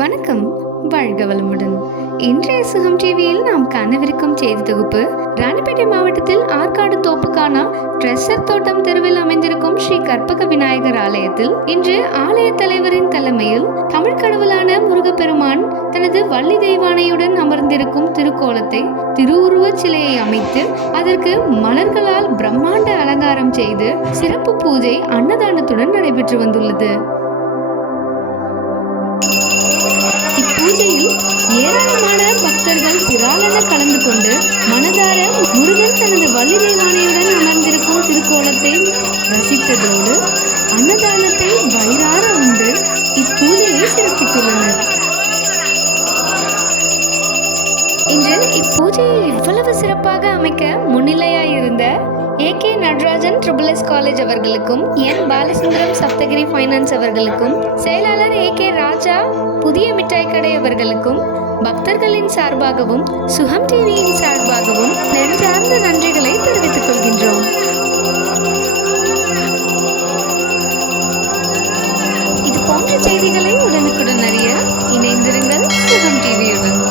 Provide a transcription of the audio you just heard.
வணக்கம் வாழ்க வளமுடன். இன்றைய சுகம் டிவியில் நாம் காணவிருக்கும் செய்தி தொகுப்பு ராணிப்பேட்டை மாவட்டத்தில் ஆற்காடு தோப்புக்கான ட்ரெஸ்ஸர் தோட்டம் தெருவில் அமைந்திருக்கும் ஸ்ரீ கற்பக விநாயகர் ஆலயத்தில் இன்று ஆலய தலைவரின் தலைமையில் தமிழ் கடவுளான முருகப்பெருமான் தனது வள்ளி தெய்வானையுடன் அமர்ந்திருக்கும் திருக்கோலத்தை திருவுருவச் சிலையை அமைத்து அதற்கு மலர்களால் பிரம்மாண்ட அலங்காரம் செய்து சிறப்பு பூஜை அன்னதானத்துடன் நடைபெற்று வந்துள்ளது. ஏராளமான பக்தர்கள் திராளன கலந்து கொண்டு மனதார முருகன் தனது வள்ளி தெய்வானையுடன் அமர்ந்திருக்கும் திருக்கோலத்தை ரசித்ததோடு அன்னதானத்தை வயிறார உண்டு இப்பூஜையை சிறப்பித்துள்ளனர். இன்று இப்பூஜையை இவ்வளவு சிறப்பாக K Natarajan triple S college அவர்களுக்கும் என் பாலசுந்தரம் சப்தகிரி ஃபைனான்ஸ் அவர்களுக்கும் செயலாளர் ஏ கே ராஜா புதிய மிட்டாய் கடை அவர்களுக்கும் பக்தர்களின் சார்பாகவும் சுகம் டிவியின் சார்பாகவும் நெஞ்சார்ந்த நன்றிகளை தெரிவித்துக் கொள்கின்றோம். இது போன்ற செய்திகளை உடனுக்குடன் அறிய இணைந்திருங்கள் சுகம் டிவியுடன்.